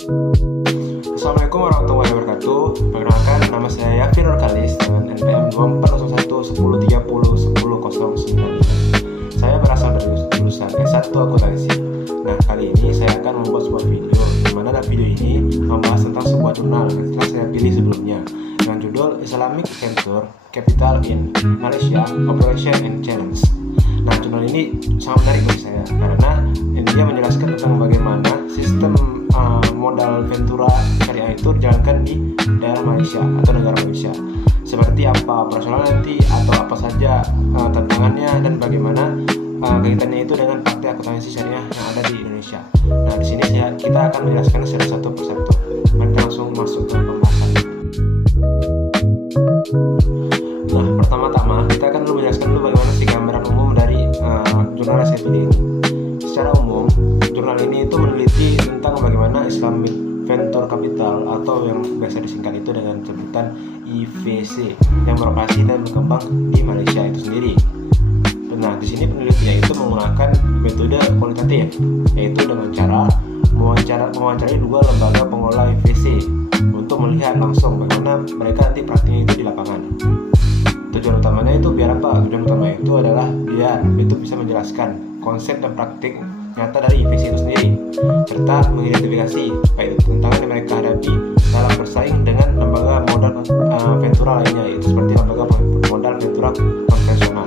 Assalamualaikum warahmatullahi wabarakatuh. Perkenalkan, nama saya Yafir Nurkalis dengan NPM 240110301009. Saya berasal dari jurusan S1 Akuntansi. Nah, kali ini saya akan membuat sebuah video di mana dalam video ini membahas tentang sebuah jurnal yang telah saya pilih sebelumnya dengan judul Islamic Venture Capital in Malaysia Operation and Challenge. Nah, jurnal ini sangat menarik bagi saya karena dia menjelaskan tentang bagaimana sistem modal Ventura syariah itu dijalankan di daerah Malaysia atau negara Malaysia. Seperti apa operasional nanti atau apa saja tantangannya dan bagaimana kaitannya itu dengan praktik akuntansi syariah yang ada di Indonesia. Nah, di sini kita akan menjelaskan secara satu persatu. Mari kita langsung masuk ke pembahasan. Nah, pertama-tama kita akan dulu menjelaskan dulu bagaimana sih gambaran umum dari jurnal yang saya pilih ini. Secara umum, jurnal ini itu meneliti tentang bagaimana Islamic Venture Capital atau yang biasa disingkat itu dengan sebutan IVC yang beroperasi dan berkembang di Malaysia itu sendiri. Nah, di sini penelitinya itu menggunakan metode kualitatif, yaitu dengan cara mewawancarai dua lembaga pengelola IVC untuk melihat langsung bagaimana mereka nanti praktiknya itu di lapangan. Tujuan utamanya itu biar apa? Tujuan utama itu adalah biar itu bisa menjelaskan konsep dan praktik nyata dari IVC itu sendiri, serta mengidentifikasi baik itu tantangan yang mereka hadapi dalam bersaing dengan lembaga modal Ventura lainnya, yaitu seperti lembaga modal Ventura konvensional.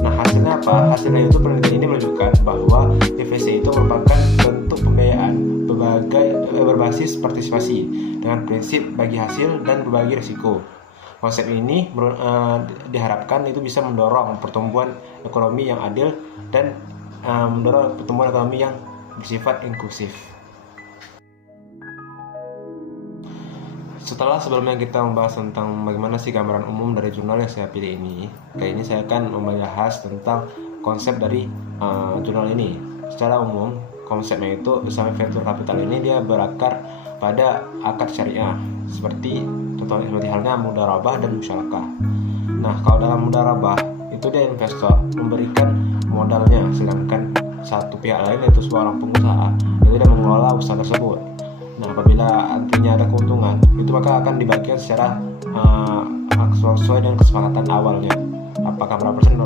Nah, hasilnya apa? Hasilnya itu penelitian ini menunjukkan bahwa IVC itu merupakan bentuk pembiayaan berbasis partisipasi dengan prinsip bagi hasil dan berbagi risiko. Konsep ini diharapkan itu bisa mendorong pertumbuhan ekonomi yang adil dan mendorong pertumbuhan ekonomi yang bersifat inklusif. Setelah sebelumnya kita membahas tentang bagaimana sih gambaran umum dari jurnal yang saya pilih ini, kali ini saya akan membahas tentang konsep dari jurnal ini. Secara umum, konsepnya itu Islamic Venture Capital ini dia berakar pada akad syariah seperti halnya mudharabah dan musyarakah. Nah, kalau dalam mudharabah itu dia investor memberikan modalnya, sedangkan satu pihak lain yaitu seorang pengusaha itu dia mengelola usaha tersebut. Nah, apabila nantinya ada keuntungan itu maka akan dibagikan secara sesuai dengan kesepakatan awalnya, apakah berapa persen.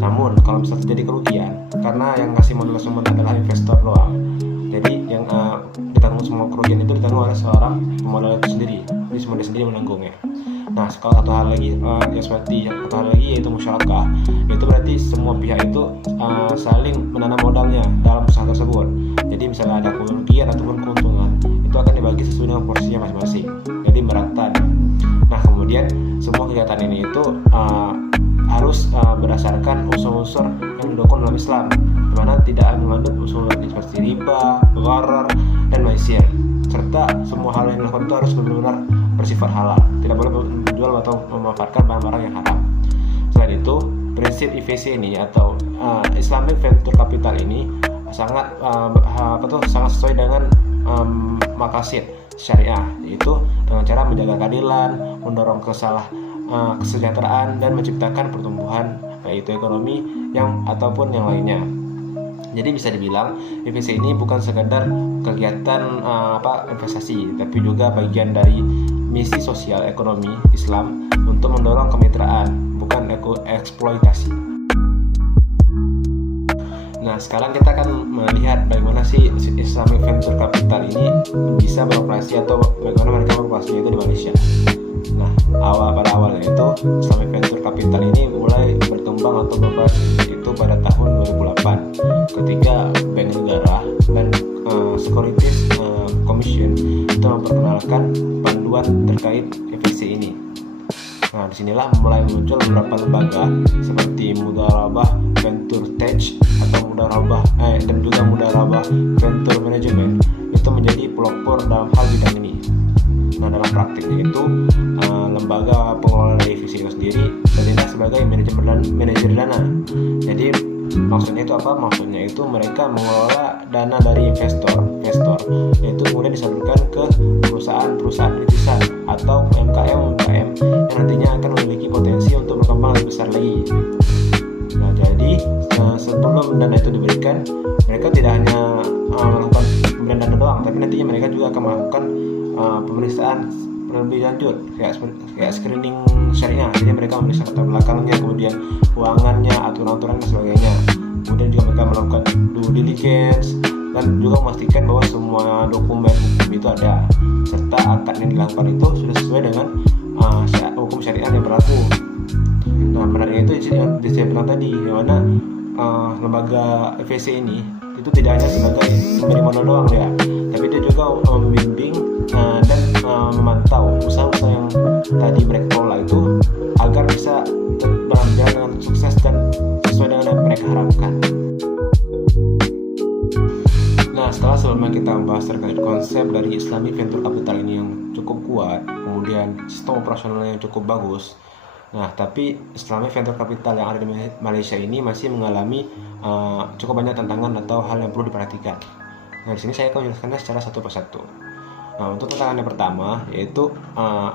Namun kalau misalnya terjadi kerugian karena yang ngasih modal tersebut adalah investor doang, jadi yang ditanggung semua kerugian itu ditanggung oleh seorang pemodal itu sendiri, jadi semua dia sendiri menanggungnya. Nah, kalau satu hal lagi yaitu musyarakah, itu berarti semua pihak itu saling menanam modalnya dalam usaha tersebut. Jadi misalnya ada kerugian ataupun keuntungan itu akan dibagi sesuai dengan porsinya masing-masing, jadi merata. Nah, kemudian semua kegiatan ini itu harus berdasarkan unsur-unsur yang didukung dalam Islam, di mana tidak mengandung unsur seperti riba, gharar, dan maisir, serta semua hal yang dilakukan itu harus benar-benar bersifat halal, tidak boleh menjual atau memanfaatkan barang-barang yang haram. Selain itu, prinsip IVC ini atau Islamic Venture Capital ini sangat sesuai dengan maqasid syariah, yaitu dengan cara menjaga keadilan, mendorong kesejahteraan dan menciptakan pertumbuhan baik itu ekonomi ataupun yang lainnya. Jadi bisa dibilang IVC ini bukan sekadar kegiatan investasi, tapi juga bagian dari misi sosial ekonomi Islam untuk mendorong kemitraan, bukan eksploitasi. Nah, sekarang kita akan melihat bagaimana sih Islamic Venture Capital ini bisa beroperasi atau bagaimana mereka beroperasinya itu di Malaysia. Nah, pada awalnya itu Islamic Venture Capital ini mulai berkembang atau beroperasi itu pada tahun 2008 ketika Bank Negara dan Securities Commission itu memperkenalkan panduan terkait IVC ini. Nah, disinilah mulai muncul beberapa lembaga seperti Mudharabah Venture Tech atau dan juga Mudharabah Venture Management itu menjadi pelopor dalam hal bidang ini. Nah, dalam praktiknya itu lembaga pengelola dari IVC itu sendiri bertindak sebagai manajer dana. Jadi maksudnya itu apa? Maksudnya itu mereka mengelola dana dari investor yaitu kemudian disalurkan ke perusahaan rintisan atau UMKM yang nantinya akan memiliki potensi untuk berkembang lebih besar lagi. Nah, jadi sebelum dana itu diberikan, mereka tidak hanya melakukan pemberian dana doang, tapi nantinya mereka juga akan melakukan pemeriksaan lebih lanjut kayak screening syariah. Jadi mereka memeriksa latar belakangnya, kemudian keuangannya, aturan-aturan dan sebagainya. Kemudian juga mereka melakukan due diligence dan juga memastikan bahwa semua dokumen hukum itu ada, serta akad yang dilakukan itu sudah sesuai dengan hukum syariah yang berlaku. Nah, menariknya itu yang saya bilang tadi, di mana lembaga FEC ini itu tidak hanya sebagai memberi modal doang ya, tapi dia juga membimbing dan memantau usaha-usaha yang tadi mereka kelola itu agar bisa berjalan dengan sukses dan sesuai dengan yang mereka harapkan. Nah, sebelumnya kita membahas terkait konsep dari Islamic Venture Capital ini yang cukup kuat, kemudian sistem operasionalnya yang cukup bagus. Nah, tapi Islamic Venture Capital yang ada di Malaysia ini masih mengalami cukup banyak tantangan atau hal yang perlu diperhatikan. Nah, di sini saya akan menjelaskannya secara satu persatu. Nah, untuk tantangan yang pertama yaitu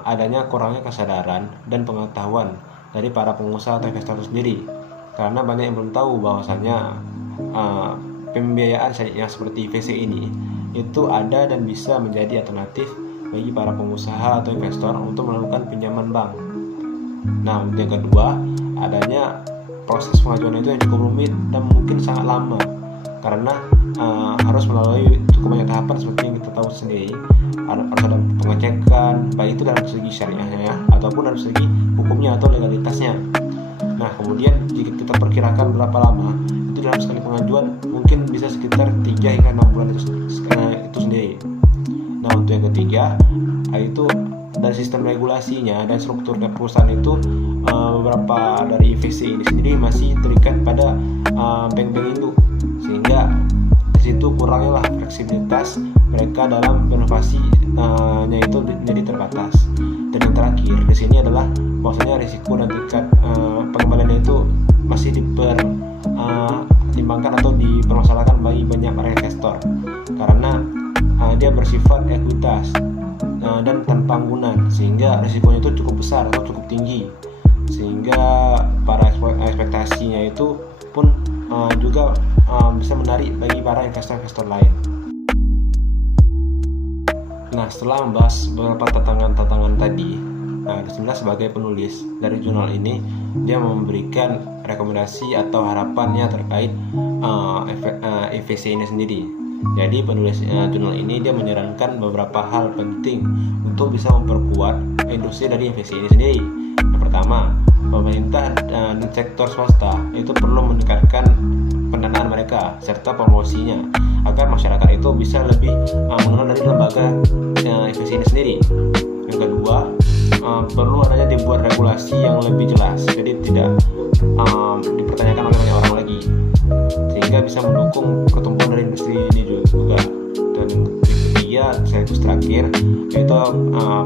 adanya kurangnya kesadaran dan pengetahuan dari para pengusaha atau investor itu sendiri. Karena banyak yang belum tahu bahwasanya pembiayaan syariah seperti VC ini itu ada dan bisa menjadi alternatif bagi para pengusaha atau investor untuk melakukan pinjaman bank. Nah, untuk yang kedua, adanya proses pengajuan itu yang cukup rumit dan mungkin sangat lama karena harus melalui cukup banyak tahapan seperti yang kita tahu sendiri. Harus ada pengecekan, baik itu dalam segi syariahnya ataupun dalam segi hukumnya atau legalitasnya. Nah, kemudian jika kita perkirakan berapa lama, itu dalam sekali pengajuan mungkin bisa sekitar 3 hingga 6 bulan itu sendiri. Nah, untuk yang ketiga, itu dari sistem regulasinya dan struktur perusahaan itu beberapa dari VC ini sendiri masih terikat pada bank-bank induk, sehingga di situ kurangnya lah fleksibilitas mereka dalam inovasinya itu jadi terbatas. Dan yang terakhir di sini adalah bahwasanya risiko dan tingkat pengembaliannya itu masih dipertimbangkan atau dipermasalahkan bagi banyak para investor karena dia bersifat ekuitas dan tanpa anggunan, sehingga risikonya itu cukup besar atau cukup tinggi, sehingga para ekspektasinya itu pun juga bisa menarik bagi para investor-investor lain. Nah, setelah membahas beberapa tantangan tadi, Bismillah sebagai penulis dari jurnal ini, dia memberikan rekomendasi atau harapannya terkait EVC ini sendiri. Jadi penulis jurnal ini dia menyarankan beberapa hal penting untuk bisa memperkuat industri dari EVC ini sendiri. Yang pertama, pemerintah dan sektor swasta itu perlu meningkatkan pendanaan mereka serta promosinya agar masyarakat itu bisa lebih mengenal dari lembaga EVC ini sendiri. Yang kedua, perlu adanya dibuat regulasi yang lebih jelas, jadi tidak dipertanyakan oleh banyak orang lagi, sehingga bisa mendukung pertumbuhan dari industri ini juga. Dan yang ketiga, sekaligus terakhir, yaitu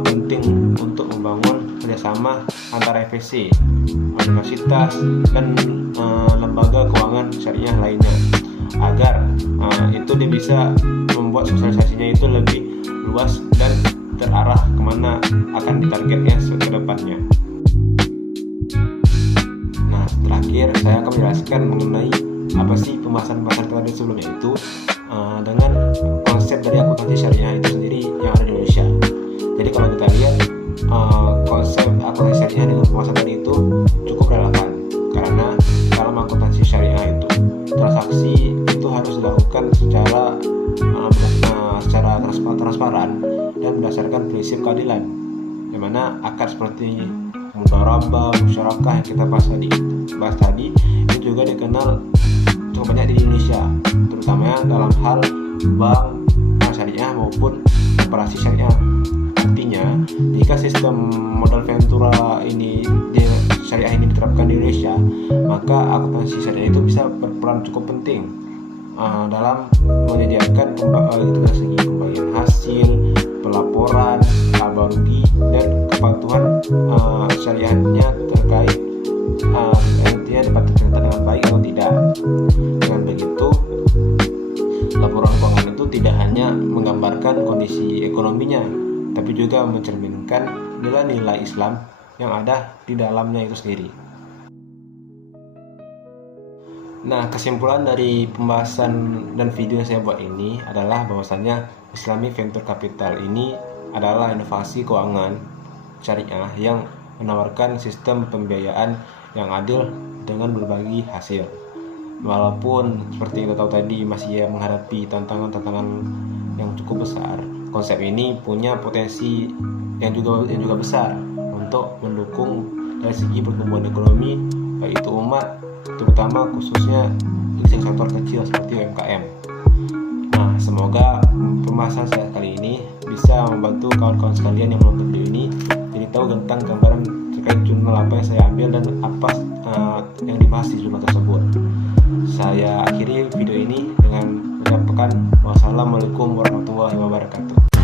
penting untuk membangun kerjasama antara FEC, universitas, dan lembaga keuangan syariah lainnya, agar itu dia bisa membuat sosialisasinya itu lebih luas dan terarah kemana akan ditargetnya ke depannya. Nah, terakhir saya akan menjelaskan mengenai apa sih pembahasan tadi sebelumnya itu dengan konsep dari akuntansi syariah itu sendiri yang ada di Indonesia. Jadi kalau kita lihat konsep akuntansi syariah dengan pembahasan tadi itu cukup relevan, karena dalam akuntansi syariah itu transaksi itu harus dilakukan secara transparan dan berdasarkan prinsip keadilan, di mana akad seperti mudharabah, musyarakah yang kita bahas tadi itu juga dikenal cukup banyak di Indonesia, terutama dalam hal bank syariah maupun operasi syariah. Artinya, jika sistem modal ventura ini syariah ini diterapkan di Indonesia, maka akuntansi syariah itu bisa berperan cukup penting dalam menyediakan dari segi pembagian hasil, pelaporan, laba rugi, dan kepatuhan syariahnya terkait nantinya dapat tercatat dengan baik atau tidak. Dengan begitu, laporan keuangan itu tidak hanya menggambarkan kondisi ekonominya, tapi juga mencerminkan nilai-nilai Islam yang ada di dalamnya itu sendiri. Nah, kesimpulan dari pembahasan dan video yang saya buat ini adalah bahwasannya Islamic Venture Capital ini adalah inovasi keuangan syariah yang menawarkan sistem pembiayaan yang adil dengan berbagi hasil. Walaupun seperti kita tahu tadi masih menghadapi tantangan-tantangan yang cukup besar, konsep ini punya potensi yang juga besar untuk mendukung dari segi pertumbuhan ekonomi baik itu umat, terutama khususnya di sektor kecil seperti UMKM. Nah, semoga pembahasan saya kali ini bisa membantu kawan-kawan sekalian yang menonton video ini jadi tahu tentang gambaran terkait jurnal apa yang saya ambil dan apa yang dibahas di jurnal tersebut. Saya akhiri video ini dengan menyampaikan wassalamualaikum warahmatullahi wabarakatuh.